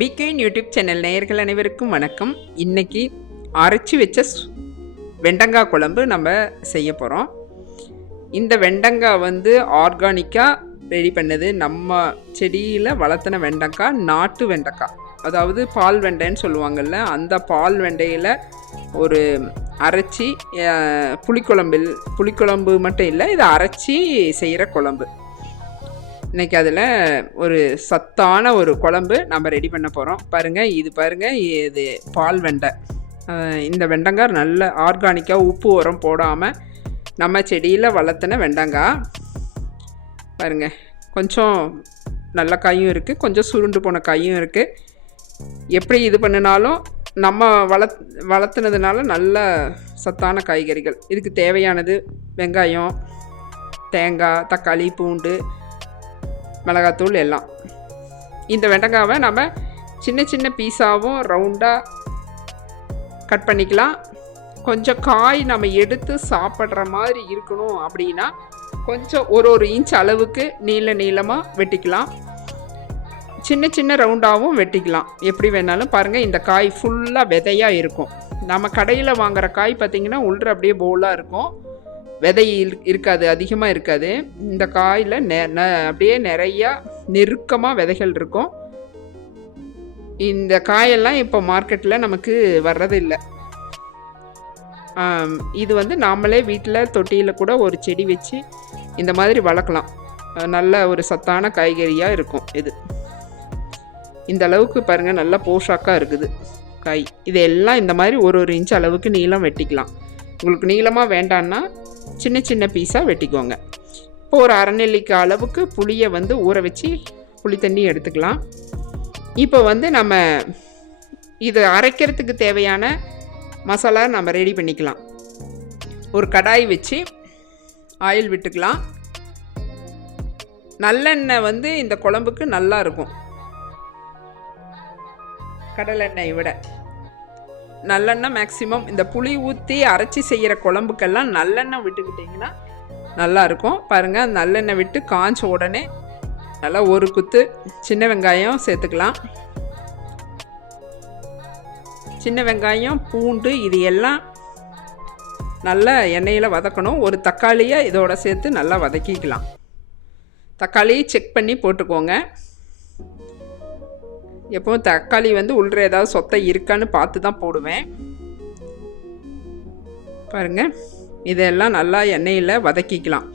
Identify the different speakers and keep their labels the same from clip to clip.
Speaker 1: Began YouTube channel நேயர்கள் அனைவருக்கும் வணக்கம். இன்றைக்கி அரைச்சி வச்ச வெண்டங்காய் குழம்பு நம்ம செய்ய போகிறோம் இந்த வெண்டங்காய் வந்து ஆர்கானிக்காக ரெடி பண்ணது நம்ம செடியில் வளர்த்தின வெண்டங்காய் நாட்டு வெண்டைக்காய் அதாவது பால் வெண்டைன்னு சொல்லுவாங்கள்ல அந்த பால் வெண்டையில் ஒரு அரைச்சி புளிக்குழம்பில் புளிக்குழம்பு மட்டும் இல்லை இதை அரைச்சி செய்கிற குழம்பு. இன்னைக்கு அதில் ஒரு சத்தான ஒரு குழம்பு நம்ம ரெடி பண்ண போகிறோம் பாருங்கள் இது பாருங்கள் இது பால் வெண்டை. இந்த வெண்டங்காய் நல்ல ஆர்கானிக்காக உப்பு உரம் போடாமல் நம்ம செடியில் வளர்த்தின வெண்டங்காய் பாருங்கள் கொஞ்சம் நல்ல காயும் இருக்குது கொஞ்சம் சுருண்டு போன காயும் இருக்குது எப்படி இது பண்ணினாலும் நம்ம வளத் வளர்த்துனதுனால நல்ல சத்தான காய்கறிகள். இதுக்கு தேவையானது வெங்காயம் தேங்காய் தக்காளி பூண்டு மிளகாத்தூள் எல்லாம். இந்த வெண்டைக்காவை நம்ம சின்ன சின்ன பீஸாகவும் ரவுண்டாக கட் பண்ணிக்கலாம். கொஞ்சம் காய் நம்ம எடுத்து சாப்பிட்ற மாதிரி இருக்கணும் அப்படின்னா கொஞ்சம் ஒரு ஒரு இன்ச் அளவுக்கு நீள நீளமாக வெட்டிக்கலாம். சின்ன சின்ன ரவுண்டாகவும் வெட்டிக்கலாம். எப்படி வேணாலும் பாருங்கள் இந்த காய் ஃபுல்லாக விதையாக இருக்கும். நம்ம கடையில் வாங்குகிற காய் பார்த்திங்கன்னா உள்ள அப்படியே போலாக இருக்கும். விதை இருக்காது அதிகமாக இருக்காது. இந்த காயில் நெ ந- அப்படியே நிறையா நெருக்கமாக விதைகள் இருக்கும். இந்த காயெல்லாம் இப்போ மார்க்கெட்டில் நமக்கு வர்றதில்லை. இது வந்து நாமளே வீட்டில் தொட்டியில் கூட ஒரு செடி வச்சு இந்த மாதிரி வளர்க்கலாம். நல்ல ஒரு சத்தான காய்கறியாக இருக்கும் இது. இந்த அளவுக்கு பாருங்கள் நல்லா போஷாக்காக இருக்குது காய். இதெல்லாம் இந்த மாதிரி ஒரு ஒரு இன்ச் அளவுக்கு நீளம் வெட்டிக்கலாம். உங்களுக்கு நீளமாக வேண்டான்னா சின்ன சின்ன பீஸாக வெட்டிக்கோங்க. இப்போ ஒரு அரைநெல்லிக்காய் அளவுக்கு புளியை வந்து ஊற வச்சு புளி தண்ணி எடுத்துக்கலாம். இப்போ வந்து நம்ம இது அரைக்கிறதுக்கு தேவையான மசாலா நம்ம ரெடி பண்ணிக்கலாம். ஒரு கடாய் வச்சு ஆயில் விட்டுக்கலாம். நல்லெண்ணெய் வந்து இந்த குழம்புக்கு நல்லா இருக்கும். கடலெண்ணெய் விட. நல்லெண்ணெய் மேக்ஸிமம் இந்த புளி ஊற்றி அரைச்சி செய்கிற குழம்புக்கெல்லாம் நல்லெண்ணெய் விட்டுக்கிட்டிங்கன்னா நல்லாயிருக்கும். பாருங்கள் நல்லெண்ணெய் விட்டு காஞ்ச உடனே நல்லா ஒரு குத்து சின்ன வெங்காயம் சேர்த்துக்கலாம். சின்ன வெங்காயம் பூண்டு இது எல்லாம் நல்லா எண்ணெயில் வதக்கணும். ஒரு தக்காளியை இதோட சேர்த்து நல்லா வதக்கிக்கலாம். தக்காளியை செக் பண்ணி போட்டுக்கோங்க. எப்பவும் தக்காளி வந்து உள்ளே ஏதாவது சொத்தை இருக்கான்னு பார்த்து தான் போடுவேன். பாருங்கள் இதெல்லாம் நல்லா எண்ணெயில் வதக்கிக்கலாம்.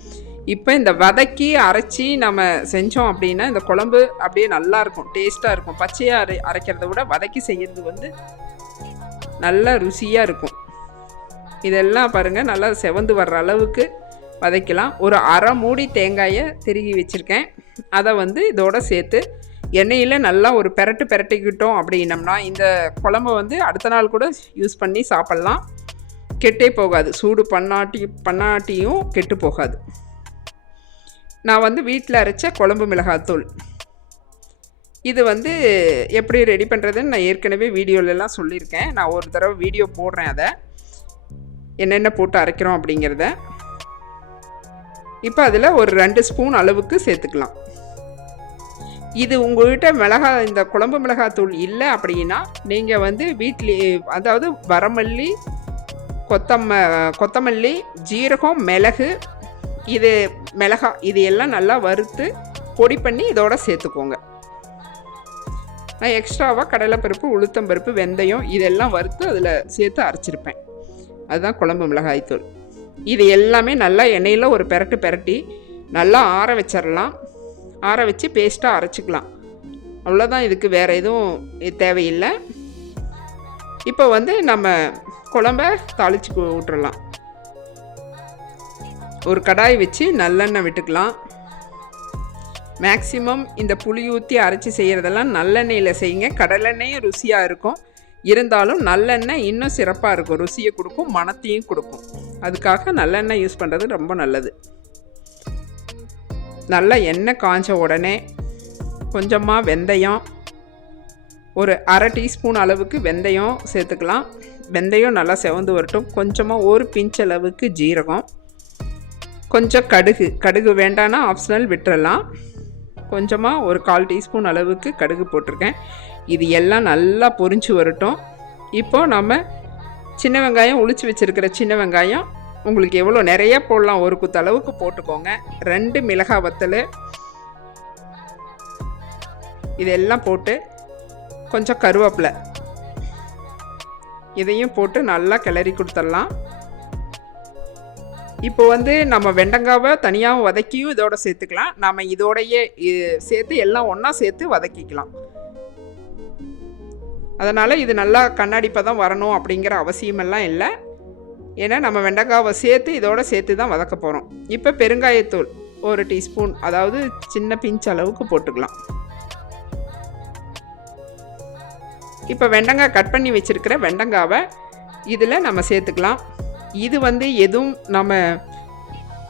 Speaker 1: இப்போ இந்த வதக்கி அரைச்சி நம்ம செஞ்சோம் அப்படின்னா இந்த குழம்பு அப்படியே நல்லா இருக்கும் டேஸ்ட்டாக இருக்கும். பச்சையாக அரை அரைக்கிறத விட வதக்கி செய்கிறது வந்து நல்லா ருசியாக இருக்கும். இதெல்லாம் பாருங்கள் நல்லா செவந்து வர்ற அளவுக்கு வதக்கலாம். ஒரு அரை மூடி தேங்காயை திருகி வச்சுருக்கேன். அதை வந்து இதோட சேர்த்து எண்ணெயில் நல்லா ஒரு பெரட்டு பெரட்டிக்கிட்டோம் அப்படின்னம்னா இந்த குழம்பு வந்து அடுத்த நாள் கூட யூஸ் பண்ணி சாப்பிட்லாம். கெட்டே போகாது. சூடு பண்ணாட்டி பண்ணாட்டியும் கெட்டு போகாது. நான் வந்து வீட்டில் அரைச்ச குழம்பு மிளகாத்தூள். இது வந்து எப்படி ரெடி பண்ணுறதுன்னு நான் ஏற்கனவே வீடியோலலாம் சொல்லியிருக்கேன். நான் ஒரு தடவை வீடியோ போடுறேன் அதை. என்னென்ன போட்டு அரைக்கிறோம் அப்படிங்கிறத. இப்போ அதில் ஒரு ரெண்டு ஸ்பூன் அளவுக்கு சேர்த்துக்கலாம். இது உங்கள்கிட்ட மிளகா இந்த குழம்பு மிளகாத்தூள் இல்லை அப்படின்னா நீங்கள் வந்து வீட்டிலே அதாவது வரமல்லி கொத்தம கொத்தமல்லி ஜீரகம் மிளகு இது மிளகா இது எல்லாம் நல்லா வறுத்து பொடி பண்ணி இதோட சேர்த்துக்கோங்க. நான் எக்ஸ்ட்ராவாக கடலைப்பருப்பு உளுத்தம்பருப்பு வெந்தயம் இதெல்லாம் வறுத்து அதில் சேர்த்து அரைச்சிருப்பேன். அதுதான் குழம்பு மிளகாய்த்தூள். இது எல்லாமே நல்லா எண்ணெயில் ஒரு பெரட்டு பெரட்டி நல்லா ஆற வச்சிடலாம் ஆற வச்சு பேஸ்ட்டாக அரைச்சிக்கலாம். அவ்வளோதான் இதுக்கு வேறு எதுவும் தேவையில்லை. இப்போ வந்து நம்ம குழம்ப தாளிச்சு விட்டுறலாம் ஒரு கடாய் வச்சு நல்லெண்ணெய் விட்டுக்கலாம். மேக்சிமம் இந்த புளி ஊற்றி அரைச்சி செய்கிறதெல்லாம் நல்லெண்ணெயில் செய்யுங்க. கடலெண்ணெயும் ருசியாக இருக்கும். இருந்தாலும் நல்லெண்ணெய் இன்னும் சிறப்பாக இருக்கும். ருசியை கொடுக்கும் மனத்தையும் கொடுக்கும். அதுக்காக நல்லெண்ணெய் யூஸ் பண்ணுறது ரொம்ப நல்லது. நல்லா எண்ணெய் காஞ்ச உடனே கொஞ்சமாக வெந்தயம் ஒரு அரை டீஸ்பூன் அளவுக்கு வெந்தயம் சேர்த்துக்கலாம். வெந்தயம் நல்லா செவந்து வரட்டும். கொஞ்சமாக ஒரு பிஞ்ச் அளவுக்கு ஜீரகம். கொஞ்சம் கடுகு. கடுகு வேண்டான்னா ஆப்ஷனல் விட்டுறலாம். கொஞ்சமாக ஒரு கால் டீஸ்பூன் அளவுக்கு கடுகு போட்டிருக்கேன். இது எல்லாம் நல்லா பொரிஞ்சு வரட்டும். இப்போது நம்ம சின்ன வெங்காயம் உளிச்சு வச்சுருக்கிற சின்ன வெங்காயம் உங்களுக்கு எவ்வளோ நிறைய போடலாம் ஒரு குத்து அளவுக்கு போட்டுக்கோங்க. ரெண்டு மிளகாய் வத்தல். இதெல்லாம் போட்டு கொஞ்சம் கருவேப்பிலை. இதையும் போட்டு நல்லா கிளறி கொடுத்துடலாம். இப்போ வந்து நம்ம வெண்டங்காவை தனியாக வதக்கியும் இதோட சேர்த்துக்கலாம். நாம் இதோடையே சேர்த்து எல்லாம் ஒன்றா சேர்த்து வதக்கிக்கலாம். அதனால் இது நல்லா கண்ணாடி வரணும் அப்படிங்கிற அவசியமெல்லாம் இல்லை. ஏன்னா நம்ம வெண்டைக்காவை சேர்த்து இதோட சேர்த்து தான் வதக்க போகிறோம் இப்போ பெருங்காயத்தூள் ஒரு டீஸ்பூன் அதாவது சின்ன பிஞ்ச் அளவுக்கு போட்டுக்கலாம். இப்போ வெண்டங்காய் கட் பண்ணி வச்சுருக்கிற வெண்டங்காவை இதில் நம்ம சேர்த்துக்கலாம். இது வந்து எதுவும் நம்ம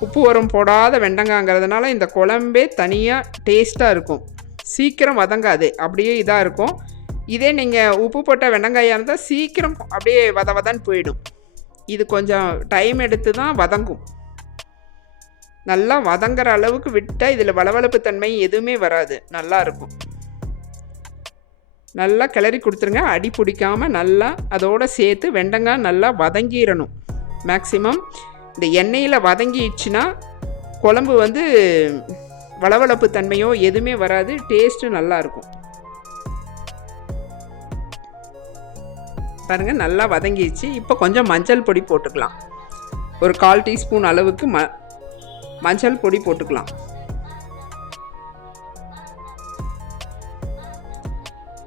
Speaker 1: உப்பு உரம் போடாத வெண்டங்காங்கிறதுனால இந்த குழம்பே தனியாக டேஸ்ட்டாக இருக்கும். சீக்கிரம் வதங்காது அப்படியே இதாக இருக்கும். இதே நீங்கள் உப்பு போட்ட வெண்டங்காயாக இருந்தால் சீக்கிரம் அப்படியே வத வதன்னு போயிடும். இது கொஞ்சம் டைம் எடுத்து தான் வதங்கும். நல்லா வதங்குற அளவுக்கு விட்டால் இதில் வளவளப்பு தன்மை எதுவுமே வராது. நல்லா இருக்கும். நல்லா கிளறி கொடுத்துருங்க. அடி பிடிக்காமல் நல்லா அதோடு சேர்த்து வெண்டங்காய் நல்லா வதங்கிடணும். மேக்ஸிமம் இந்த எண்ணெயில் வதங்கிடுச்சுன்னா குழம்பு வந்து வளவளப்பு தன்மையோ எதுவுமே வராது. டேஸ்ட்டு நல்லாயிருக்கும் பாருங்கள் நல்லா வதங்கிடுச்சு. இப்போ கொஞ்சம் மஞ்சள் பொடி போட்டுக்கலாம். ஒரு கால் டீஸ்பூன் அளவுக்கு ம மஞ்சள் பொடி போட்டுக்கலாம்.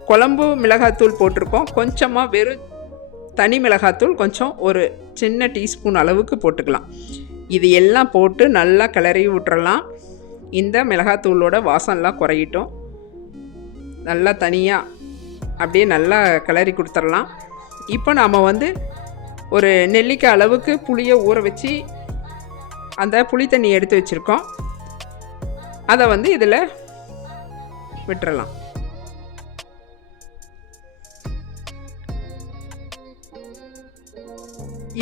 Speaker 1: குழம்பு மிளகாத்தூள் போட்டிருக்கோம். கொஞ்சமாக வெறும் தனி மிளகாத்தூள் கொஞ்சம் ஒரு சின்ன டீஸ்பூன் அளவுக்கு போட்டுக்கலாம். இது எல்லாம் போட்டு நல்லா கிளறி விட்டுறலாம். இந்த மிளகாத்தூளோட வாசம்லாம் குறையிட்டும். நல்லா தனியாக அப்படியே நல்லா கிளறி கொடுத்துடலாம். இப்போ நாம் வந்து ஒரு நெல்லிக்காய் அளவுக்கு புளியை ஊற வச்சு அந்த புளி தண்ணி எடுத்து வச்சுருக்கோம். அதை வந்து இதில் விட்டுறலாம்.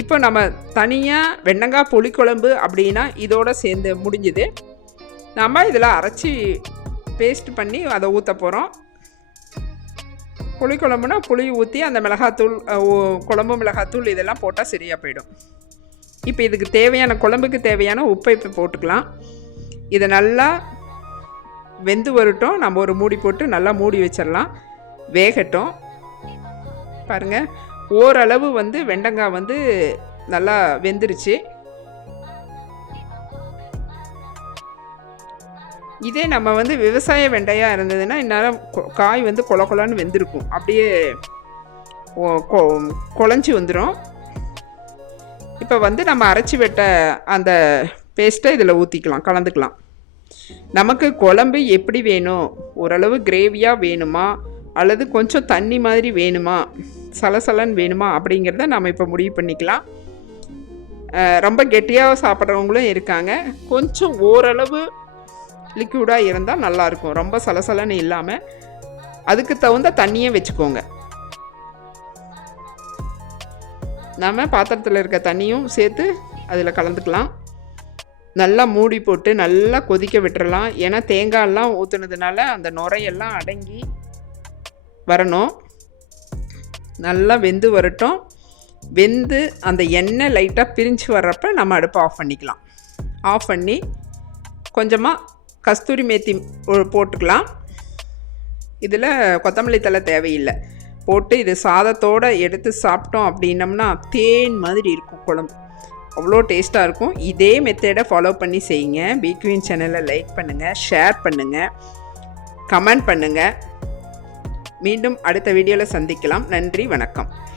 Speaker 1: இப்போ நம்ம தனியாக வெண்டங்காய் புளிக்குழம்பு அப்படின்னா இதோடு சேர்ந்து முடிஞ்சுது. நம்ம இதில் அரைச்சி பேஸ்ட் பண்ணி அதை ஊற்ற போகிறோம் புளிக்குழம்புனா புளி ஊற்றி அந்த மிளகாத்தூள் குழம்பு மிளகாத்தூள் இதெல்லாம் போட்டால் சரியாக போயிடும். இப்போ இதுக்கு தேவையான குழம்புக்கு தேவையான உப்பை இப்போ போட்டுக்கலாம். இதை நல்லா வெந்து வரட்டும். நம்ம ஒரு மூடி போட்டு நல்லா மூடி வச்சிடலாம். வேகட்டும். பாருங்கள் ஓரளவு வந்து வெண்டங்காய் வந்து நல்லா வெந்துருச்சு. இதே நம்ம வந்து விவசாய வெண்டையாக இருந்ததுன்னா இந்நேரம் கொ- காய் வந்து கொல கொலன்னு வெந்திருக்கும். அப்படியே கொ- குழஞ்சி வந்துடும் இப்போ வந்து நம்ம அரைச்சி வெட்ட அந்த பேஸ்ட்டை இதில் ஊற்றிக்கலாம் கலந்துக்கலாம். நமக்கு குழம்பு எப்படி வேணும்? ஓரளவு கிரேவியாக வேணுமா? அல்லது கொஞ்சம் தண்ணி மாதிரி வேணுமா? சலசலன்னு வேணுமா? அப்படிங்கிறத நம்ம இப்போ முடிவு பண்ணிக்கலாம். ரொம்ப கெட்டியாக சாப்பிட்றவங்களும் இருக்காங்க. கொஞ்சம் ஓரளவு லிக்யூடாக இருந்தால் நல்லாயிருக்கும் ரொம்ப சலசலன்னு இல்லாமல் அதுக்கு தகுந்த தண்ணியை வச்சுக்கோங்க. நம்ம பாத்திரத்தில் இருக்க தண்ணியும் சேர்த்து அதில் கலந்துக்கலாம். நல்லா மூடி போட்டு நல்லா கொதிக்க விட்டுறலாம். ஏன்னா தேங்காயெல்லாம் ஊற்றுனதுனால அந்த நுரையெல்லாம் அடங்கி வரணும். நல்லா வெந்து வரட்டும். வெந்து அந்த எண்ணெய் லைட்டாக பிரிஞ்சு வர்றப்ப நம்ம அடுப்பை ஆஃப் பண்ணிக்கலாம். ஆஃப் பண்ணி கொஞ்சமாக கஸ்தூரி மேத்தி போட்டுக்கலாம். இதில் கொத்தமல்லி தழை தேவையில்லை. போட்டு இது சாதத்தோடு எடுத்து சாப்பிட்டோம் அப்படின்னம்னா தேன் மாதிரி இருக்கும் குழம்பு. அவ்வளோ டேஸ்ட்டாக இருக்கும். இதே மெத்தடை ஃபாலோ பண்ணி செய்யுங்க. பீக்வீன் சேனலை லைக் பண்ணுங்கள் ஷேர் பண்ணுங்கள் கமெண்ட் பண்ணுங்கள் மீண்டும் அடுத்த வீடியோவில் சந்திக்கலாம். நன்றி வணக்கம்.